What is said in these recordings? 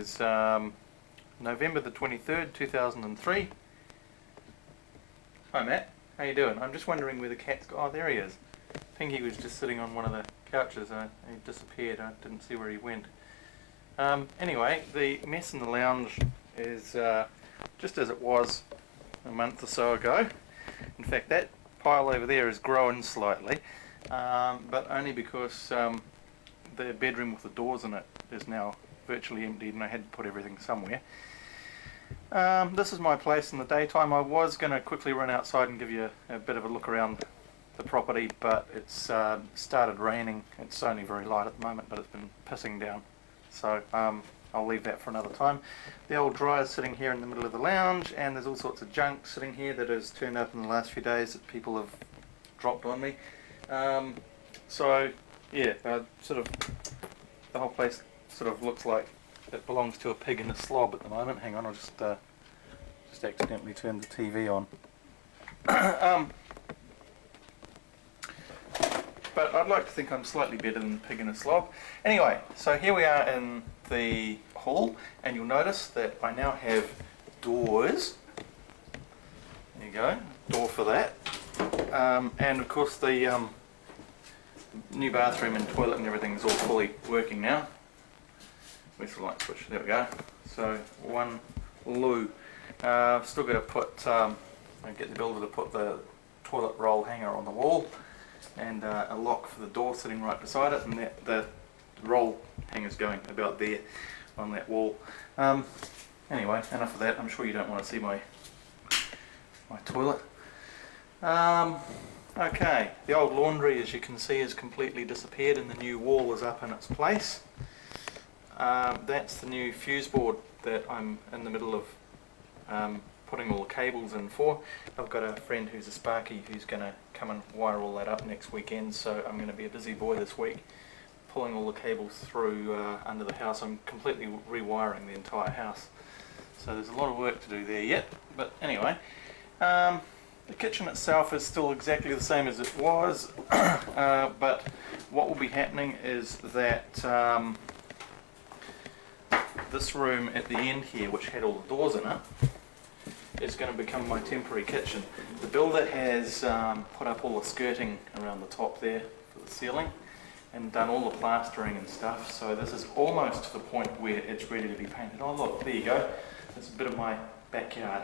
It's November the 23rd, 2003. Hi Matt, how you doing? I'm just wondering where the cat's gone. Oh, there he is. Pinky was just sitting on one of the couches. He disappeared. I didn't see where he went. Anyway, the mess in the lounge is just as it was a month or so ago. In fact, that pile over there has grown slightly, but only because the bedroom with the doors in it is now virtually emptied and I had to put everything somewhere. This is my place in the daytime. I was going to quickly run outside and give you a bit of a look around the property, but it's started raining. It's only very light at the moment, but it's been pissing down. So I'll leave that for another time. The old dryer's sitting here in the middle of the lounge, and there's all sorts of junk sitting here that has turned up in the last few days that people have dropped on me. So yeah, sort of the whole place sort of looks like it belongs to a pig in a slob at the moment. Hang on, I'll just accidentally turned the TV on. But I'd like to think I'm slightly better than a pig in a slob. Anyway, so here we are in the hall, and you'll notice that I now have doors. There you go, door for that. And of course the new bathroom and toilet and everything is all fully working now. Where's the light switch? There we go. So one loo. Still got to put, get the builder to put the toilet roll hanger on the wall, and a lock for the door sitting right beside it, and the roll hanger's going about there on that wall. Anyway, enough of that. I'm sure you don't want to see my toilet. Okay, the old laundry, as you can see, has completely disappeared and the new wall is up in its place. That's the new fuse board that I'm in the middle of putting all the cables in for. I've got a friend who's a Sparky who's going to come and wire all that up next weekend, so I'm going to be a busy boy this week pulling all the cables through under the house. I'm completely rewiring the entire house, so there's a lot of work to do there yet. But anyway, the kitchen itself is still exactly the same as it was, but what will be happening is that this room at the end here, which had all the doors in it, is going to become my temporary kitchen. The builder has put up all the skirting around the top there for the ceiling and done all the plastering and stuff, so this is almost to the point where it's ready to be painted. Oh look, there you go, there's a bit of my backyard.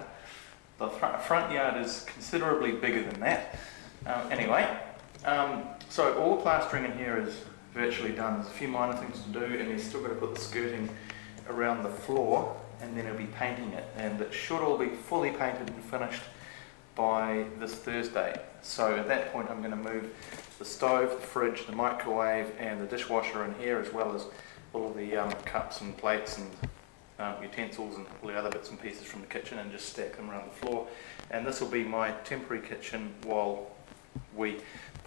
The front yard is considerably bigger than that. Anyway, so all the plastering in here is virtually done. There's a few minor things to do, and he's still got to put the skirting around the floor, and then he'll be painting it, and it should all be fully painted and finished by this Thursday. So at that point I'm going to move the stove, the fridge, the microwave and the dishwasher in here, as well as all the cups and plates and utensils and all the other bits and pieces from the kitchen, and just stack them around the floor. And this will be my temporary kitchen while we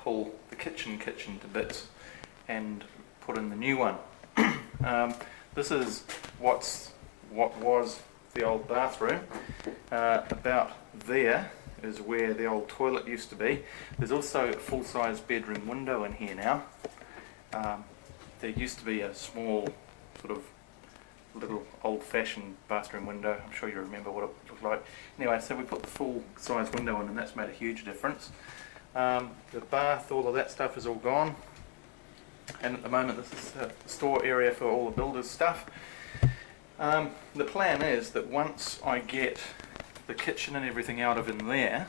pull the kitchen to bits and put in the new one. This is what was the old bathroom. About there is where the old toilet used to be. There's also a full-size bedroom window in here now. There used to be a small sort of little old-fashioned bathroom window. I'm sure you remember what it looked like. Anyway, so we put the full-size window in, and that's made a huge difference. The bath, all of that stuff is all gone, and at the moment this is a store area for all the builders' stuff. The plan is that once I get the kitchen and everything out of in there,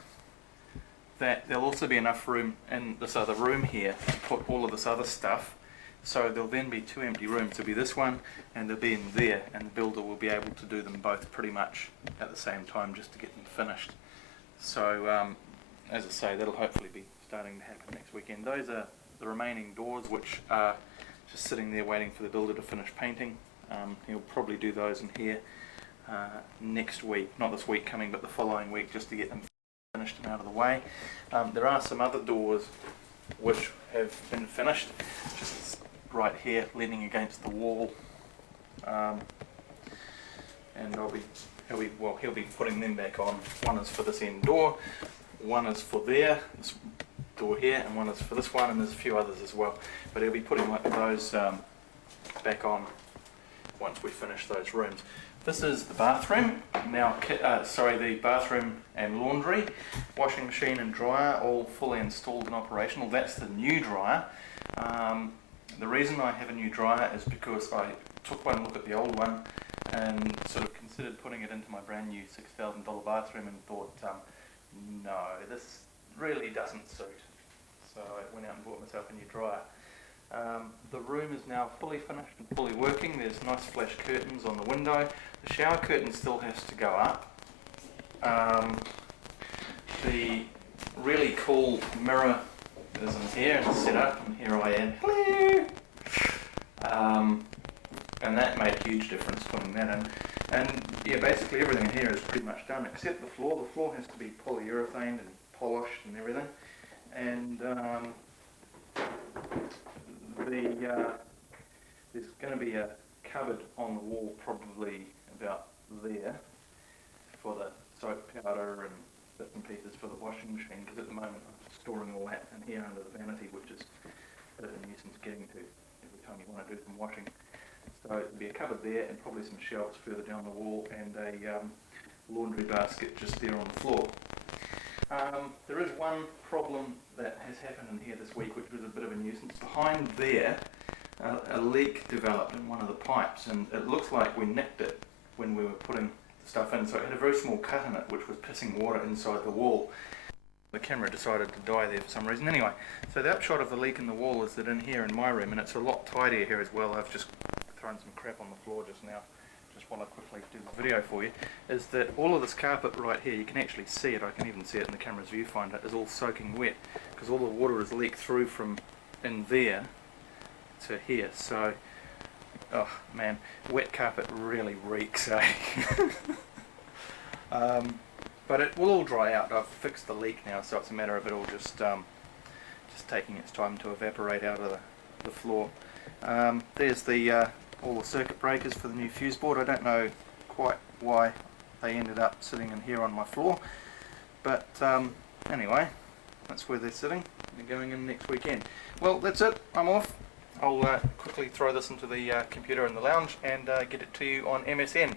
that there'll also be enough room in this other room here to put all of this other stuff. So there'll then be two empty rooms. There'll be this one and there'll be in there, and the builder will be able to do them both pretty much at the same time just to get them finished. So as I say, that'll hopefully be starting to happen next weekend. Those are the remaining doors, which are just sitting there waiting for the builder to finish painting. He'll probably do those in here next week, not this week coming, but the following week, just to get them finished and out of the way. There are some other doors which have been finished, just right here, leaning against the wall, and he'll be putting them back on. One is for this end door, one is for this door here, and one is for this one, and there's a few others as well. But he'll be putting those back on once we finish those rooms. This is the bathroom. Now, the bathroom and laundry, washing machine and dryer, all fully installed and operational. That's the new dryer. The reason I have a new dryer is because I took one look at the old one and sort of considered putting it into my brand new $6,000 bathroom and thought, no, this really doesn't suit. So I went out and bought myself a new dryer. The room is now fully finished and fully working. There's nice flash curtains on the window. The shower curtain still has to go up. The really cool mirror is in here and set up, and here I am. Hello! And that made a huge difference putting that in. And yeah, basically everything in here is pretty much done except the floor. The floor has to be polyurethaned and polished and everything. And there's going to be a cupboard on the wall probably about there for the soap powder and bits and pieces for the washing machine, because at the moment I'm storing all that in here under the vanity, which is a bit of a nuisance getting to every time you want to do some washing. So there'll be a cupboard there and probably some shelves further down the wall and a laundry basket just there on the floor. There is one problem that has happened in here this week, which was a bit of a nuisance. Behind there, a leak developed in one of the pipes, and it looks like we nicked it when we were putting stuff in, so it had a very small cut in it which was pissing water inside the wall. The camera decided to die there for some reason. Anyway, so the upshot of the leak in the wall is that in here in my room, and it's a lot tidier here as well, I've just thrown some crap on the floor just now, just while I quickly do the video for you, is that all of this carpet right here, you can actually see it, I can even see it in the camera's viewfinder, is all soaking wet, because all the water has leaked through from in there to here. So, oh man, wet carpet really reeks, eh? But it will all dry out. I've fixed the leak now, so it's a matter of it all just taking its time to evaporate out of the floor. There's the all the circuit breakers for the new fuse board. I don't know quite why they ended up sitting in here on my floor, but anyway, that's where they're sitting. They're going in next weekend. Well, that's it. I'm off. I'll quickly throw this into the computer in the lounge and get it to you on MSN.